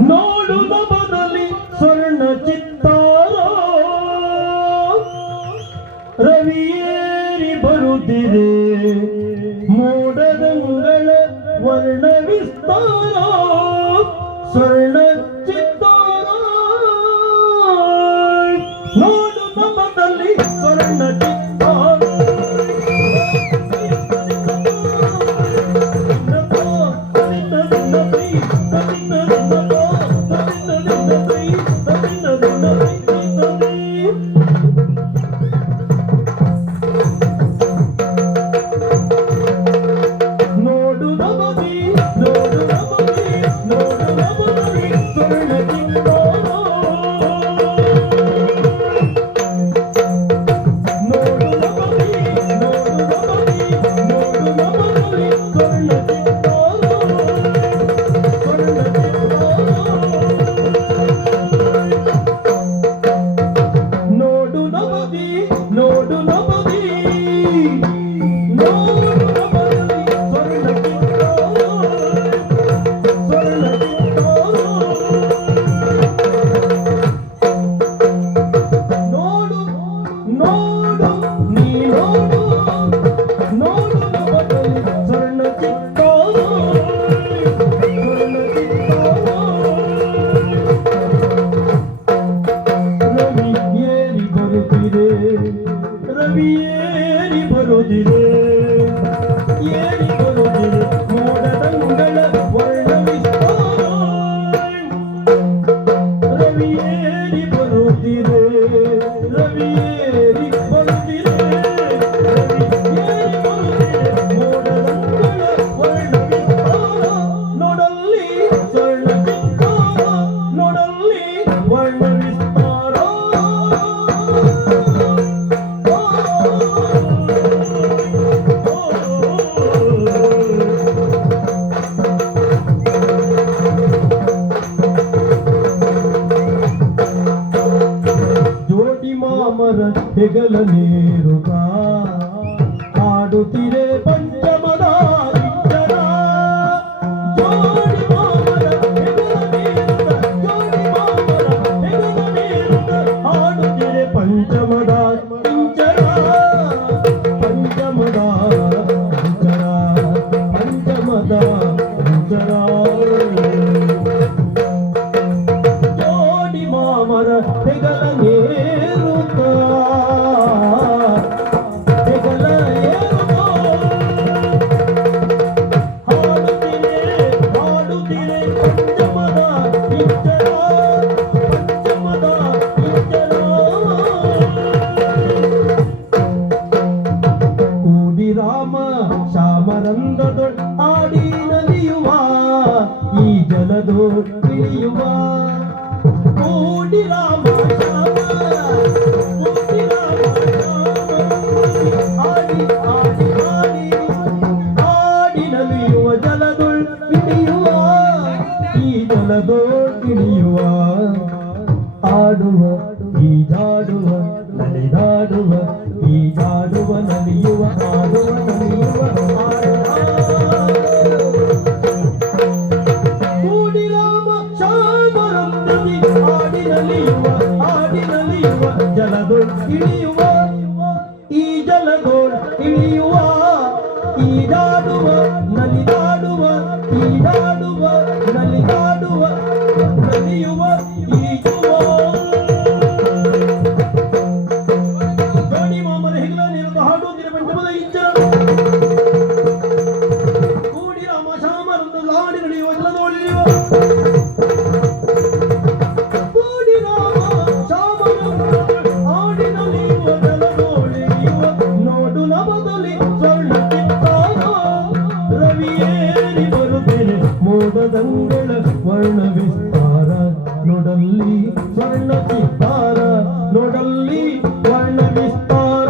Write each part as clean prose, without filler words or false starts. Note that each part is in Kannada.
ನೋಡುವ ಬದಲಿ ಸ್ವರ್ಣ ಚಿತ್ತಾರ ರವಿಯೇರಿ ಬರುತ್ತಿದೆ ಮೋಡದಂಗಳ ವರ್ಣ ವಿಸ್ತಾರ ಸ್ವರ್ಣ ಚಿತ್ತಾರ ನೋಡುವ ಬದಲಿ ಸ್ವರ್ಣ ಚಿತ್ತಾರ ರವಿಯೇರಿ ಬರುತ್ತಿದೆ ಏರಿ ಬರುತ್ತಿದೆ ಮೋಡದಂಗಳ ವರ್ಣ ವಿಸ್ತಾರ ರವಿಯೇರಿ ಬರುತ್ತಿದೆ ರವಿಯೇರಿ ಬರುತ್ತಿದೆ ರವಿಯೇರಿ ಬರುತ್ತಿದೆ ಮೋಡದಂಗಳ ವರ್ಣ ವಿಸ್ತಾರ ನೋಡಲ್ಲಿ ಸ್ವರ್ಣ ಚಿತ್ತಾರ ನೋಡಲ್ಲಿ ವರ್ಣ ವಿಸ್ತಾರ ಮಾಮರ ಹೆಗಲ ನೇರುತ್ತ ಹಾಡುತ್ತಿರೆ ಪಂಚಮದ ಇಚ್ಚರ ಜೋಡಿ ಮಾಮರ ಹೆಗಲ ನೇರುತ್ತ ಜೋಡಿ ಮಾಮರ ಹೆಗಲ ನೇರುತ್ತ ಹಾಡುತ್ತಿರೆ ಪಂಚಮದ ಇಂಚರ ಪಂಚಮದ ಇಂಚರ ಪಂಚಮದ ಇಂಚರ ಜೋಡಿ ಮಾಮರ ಹೆಗಲ ಶ್ಯಾಮರಂದದೊಳ್ ಆಡಿ ನಲಿಯುವ ಈ ಜಲದೋಳ್ ಇಳಿಯುವ ಕೂಡಿ ರಾಮ ಶ್ಯಾಮ ಕೂಡಿ ರಾಮ ಶ್ಯಾಮ ಆಡಿ ಆಡಿ ಆಡಿ ಆಡಿ ನಲಿಯುವ ಜಲದೊಳ್ ಇಳಿಯುವ ಈ ಜಲದೋಳ್ ಇಳಿಯುವ ಆಡುವ ಈಜಾಡುವ ನಲಿದಾಡುವ ಈಜಾಡುವ ನಲಿಯುವ ಆಡುವ ನಲಿಯುವ ಕೂಡಿ ರಾಮ ಶ್ಯಾಮರಂದದಿ ಆಡಿ ನಲಿಯುವ ಜಲದೊಳ್ ಇಳಿಯುವ ಈ ಜಲದೊಳ್ ಇಳಿಯುವ ಈಜಾಡುವ ನಲಿದಾಡುವ ಈಜಾಡುವ ನಲಿದಾಡುವ ನಲಿಯುವ ಈಜುವ ಕೂಡಿ ರಾಮ ಶ್ಯಾಮರಂದ ಲಾಡಿ ನಡೆಯುವ ಜಲದೋಳಿಯುವ ಕೂಡಿ ರಾಮ ಶ್ಯಾಮರಂದ ಆಡಿ ನಲಿಯುವ ಜಲದೋಳಿಯುವ ನೋಡು ನವದಲ್ಲಿ ಸ್ವರ್ಣ ಚಿತ್ತಾರ ರವಿಯೇರಿ ಬರುತ್ತಿದೆ ಮೋಡದಂಗಳ ವರ್ಣ ವಿಸ್ತಾರ ನೋಡಲ್ಲಿ ಸ್ವರ್ಣ ಚಿತ್ತಾರ ನೋಡಲ್ಲಿ ವರ್ಣ ವಿಸ್ತಾರ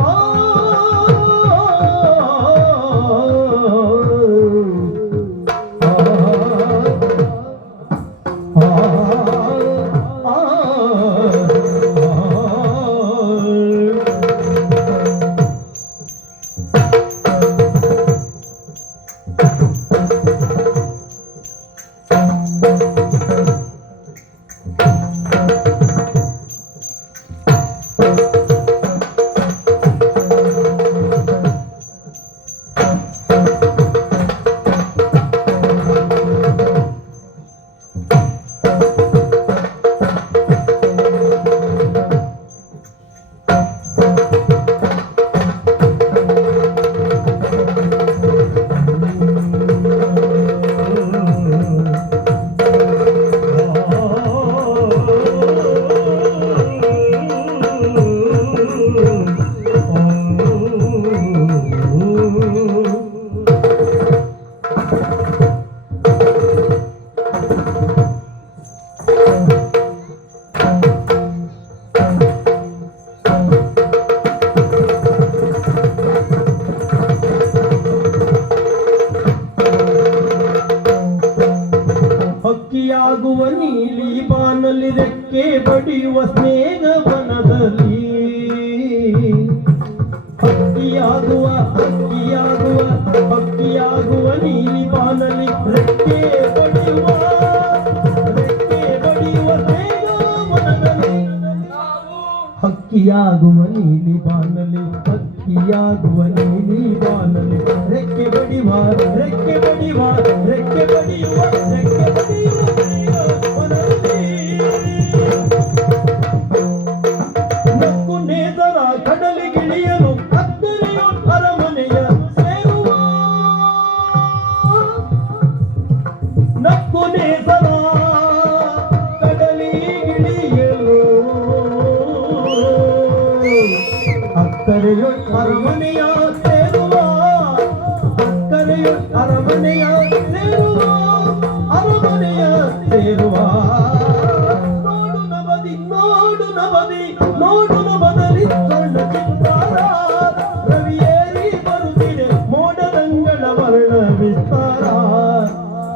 ಹಕ್ಕಿಯಾಗುವ ನೀಲಿ ಬಾನಲ್ಲಿ ರೆಕ್ಕೆ ಬಡಿಯುವ ಸ್ನೇಹವನದಲ್ಲಿ ಹಕ್ಕಿಯಾಗುವ ನೀಲಿ ಬಾನಲ್ಲಿ ರೆಕ್ಕೆ ಬಡಿಯುವ ಸ್ನೇಹವನದಲ್ಲಿ ಹಕ್ಕಿಯಾಗುವ ನೀಲಿ ಬಾನಲ್ಲಿ ರೆಕ್ಕೆ ಬಡಿಯುವ ನಕ್ಕು ನೇತರ ಕಡಲಿಗಿಳಿಯಲು ಅಕ್ಕರೆಯು ಅರಮನೆಯ ಸೇರುವ ನಕ್ಕು ನೇತರ ಕಡಲಿಗಿಳಿಯಲು ಅಕ್ಕರೆಯು ಅರಮನೆಯ ಸೇರುವ ಅರಮನೆಯ ಸೇರುವ ನೋಡು ನವದಿ ಸ್ವರ್ಣ ಚಿತ್ತಾರ ರವಿಯೇರಿ ಬರುತ್ತಿದೆ ಮೋಡದಂಗಳ ವರ್ಣ ವಿಸ್ತಾರ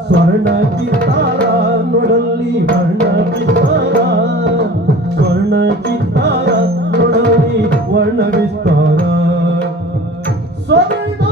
ಸ್ವರ್ಣ ಚಿತ್ತಾರ ನೋಡಲ್ಲಿ ವರ್ಣ ಚಿತ್ತಾರ ಸ್ವರ್ಣ ಚಿತ್ತಾರ ನೋಡಲ್ಲಿ ವರ್ಣ ವಿಸ್ತಾರ ಸ್ವರ್ಣ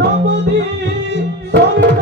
ನವದಿ ಸ್ವರ್ಣ